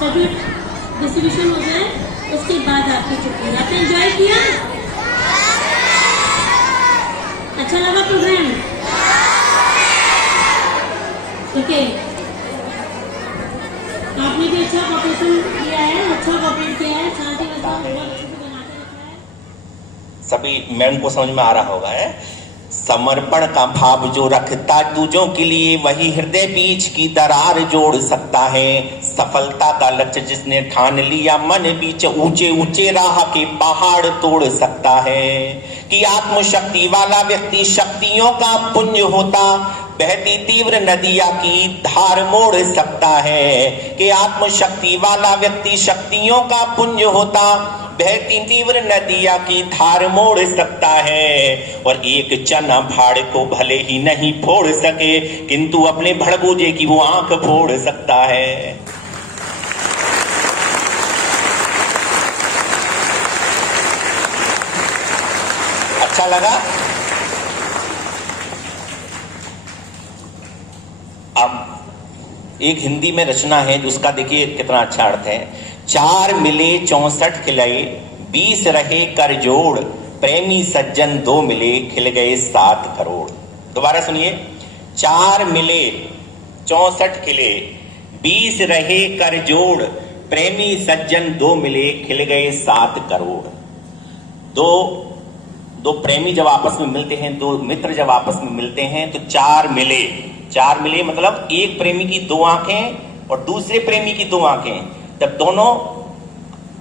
Certificate distribution हो जाए उसके बाद आपकी छुट्टी। आपने एंजॉय किया? अच्छा लगा प्रोग्राम? ओके, आपने भी अच्छा कॉपरेशन किया है, अच्छा कॉपरेट किया है, शांति व्यवस्था बहुत अच्छे से बनाकर रखा है। सभी मैम को समझ में आ रहा होगा है। समर्पण का भाव जो रखता दूजों के लिए, वही हृदय बीच की दरार जोड़ सकता है। सफलता का लक्ष्य जिसने ठान लिया, मन बीच ऊंचे ऊंचे राह के पहाड़ तोड़ सकता है। कि आत्मशक्ति वाला व्यक्ति शक्तियों का पुंज होता, बहती तीव्र नदिया की धार मोड़ सकता है। कि आत्मशक्ति वाला व्यक्ति शक्तियों का पुंज होता, बहती तीव्र नदिया की धार मोड़ सकता है। और एक चना भाड़ को भले ही नहीं फोड़ सके, किंतु अपने भड़बूजे की वो आंख फोड़ सकता है। अच्छा लगा? अब एक हिंदी में रचना है जिसका देखिए कितना अच्छा अर्थ है। 4 मिले 64 खिलाए, 20 रहे कर जोड़, प्रेमी सज्जन 2 मिले खिल गए 7 करोड़। दोबारा सुनिए। 4 मिले 64 खिले, 20 रहे कर जोड़, प्रेमी सज्जन 2 मिले खिल गए 7 करोड़। दो प्रेमी जब आपस में मिलते हैं, दो मित्र जब आपस में मिलते हैं तो 4 मिले। 4 मिले मतलब एक प्रेमी की 2 आंखें और दूसरे प्रेमी की 2 आंखें। जब दोनों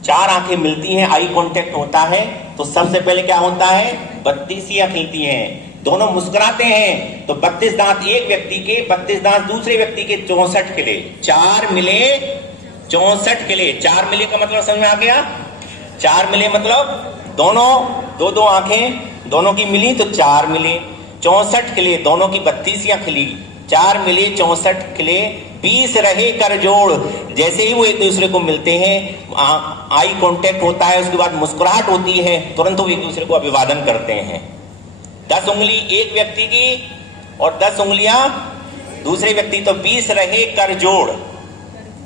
4 आंखें मिलती हैं, आई कांटेक्ट होता है, तो सबसे पहले क्या होता है? 32 खिलती हैं। दोनों मुस्कुराते हैं तो 32 दांत एक व्यक्ति के, 32 दांत दूसरे व्यक्ति के, 64 खिले। 4 मिले 64 खिले। 4 मिले का मतलब समझ में आ गया? 4 मिले मतलब दोनों दो आंखें दोनों की मिली तो 4 मिले। 64 खिले, दोनों की 32 खिली। 4 मिले 64 खिले, 20 रहे कर जोड़। जैसे ही वो एक दूसरे को मिलते हैं, आई कांटेक्ट होता है, उसके बाद मुस्कुराहट होती है, तुरंत वो एक दूसरे को अभिवादन करते हैं। 10 उंगली एक व्यक्ति की और 10 उंगलियां दूसरे व्यक्ति, तो 20 रहे कर जोड़।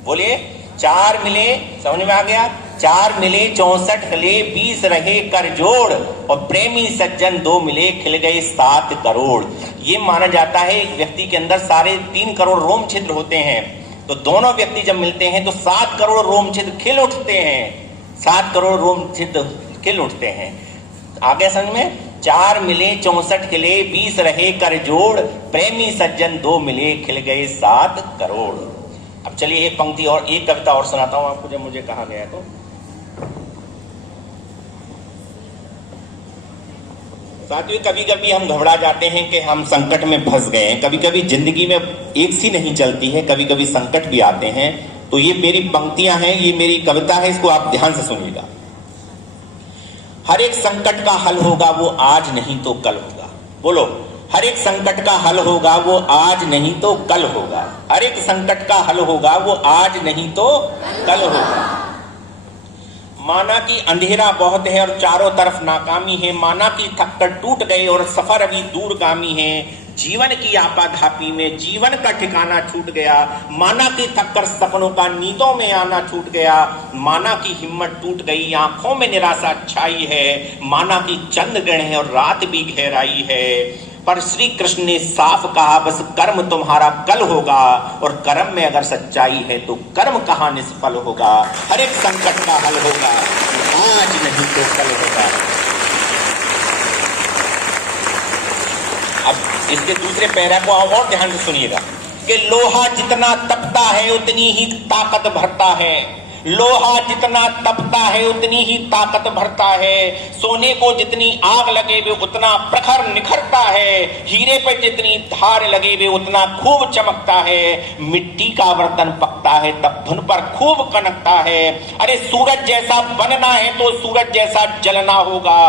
बोलिए। 4 मिले, समझ में आ गया? 4 मिले 64 खिले, 20 रहे कर जोड़, और प्रेमी सज्जन 2 मिले खिल गए 7 करोड़। ये माना जाता है एक व्यक्ति के अंदर 3.5 करोड़ रोम छिद्र होते हैं, तो दोनों व्यक्ति जब मिलते हैं तो 7 करोड़ रोम छिद्र खिल उठते हैं। 7 करोड़ रोम छिद्र खिल उठते हैं। आगे समझ में? 4 मिले 64 खिले, 20 रहे कर जोड़, प्रेमी सज्जन 2 मिले खिल गए 7 करोड़। अब चलिए एक पंक्ति और, एक कविता और सुनाता हूं आपको, जब मुझे कहा गया तो। साथियों, कभी कभी हम घबरा जाते हैं कि हम संकट में फंस गए हैं। कभी कभी जिंदगी में एक सी नहीं चलती है, कभी कभी संकट भी आते हैं। तो ये मेरी पंक्तियां हैं, ये मेरी कविता है, इसको आप ध्यान से सुनिएगा। हर एक संकट का हल होगा वो आज नहीं तो कल होगा। बोलो। हर एक संकट का हल होगा वो आज नहीं तो कल होगा। हर एक संकट का हल होगा वो आज नहीं तो कल होगा। माना कि अंधेरा बहुत है और चारों तरफ नाकामी है, माना कि थक्कर टूट गए और सफर अभी दूरगामी है, जीवन की आपाधापी में जीवन का ठिकाना छूट गया, माना कि थक्कर सपनों का नींदों में आना छूट गया, माना कि हिम्मत टूट गई आंखों में निराशा छाई है, माना कि चंद ग्रहण है और रात भी गहराई है, पर श्री कृष्ण ने साफ कहा बस कर्म तुम्हारा कल होगा, और कर्म में अगर सच्चाई है तो कर्म कहाँ निष्फल होगा। हर एक संकट का हल होगा आज नहीं तो कल होगा। अब इसके दूसरे पैरा को और ध्यान से सुनिएगा कि लोहा जितना तपता है उतनी ही ताकत भरता है, लोहा जितना तपता है उतनी ही ताकत भरता है, सोने को जितनी आग लगे वे उतना प्रखर निखरता है, हीरे पर जितनी धार लगे वे उतना खूब चमकता है, मिट्टी का बर्तन पकता है तब धुन पर खूब कनकता है। अरे सूरज जैसा बनना है तो सूरज जैसा जलना होगा,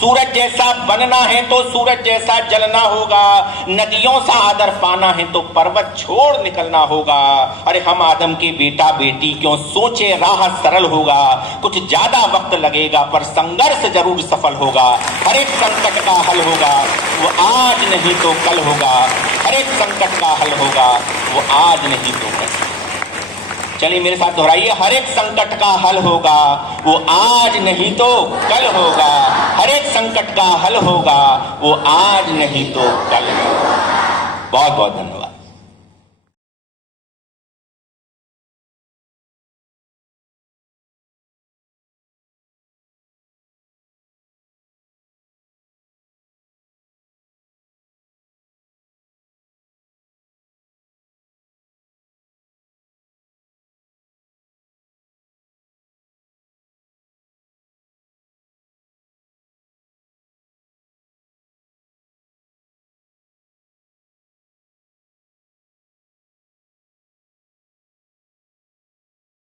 सूरज जैसा बनना है तो सूरज जैसा जलना होगा, नदियों सा आदर पाना है तो पर्वत छोड़ निकलना होगा। अरे हम आदम के बेटा बेटी क्यों सोचे राह सरल होगा, कुछ ज्यादा वक्त लगेगा पर संघर्ष जरूर सफल होगा। हर एक संकट का हल होगा वो आज नहीं तो कल होगा, हर एक संकट का हल होगा वो आज नहीं तो कल। चलिए मेरे साथ दोहराइए, हर एक संकट का हल होगा, वो आज नहीं तो कल होगा। हर एक संकट का हल होगा, वो आज नहीं तो कल होगा। बहुत बहुत धन्यवाद।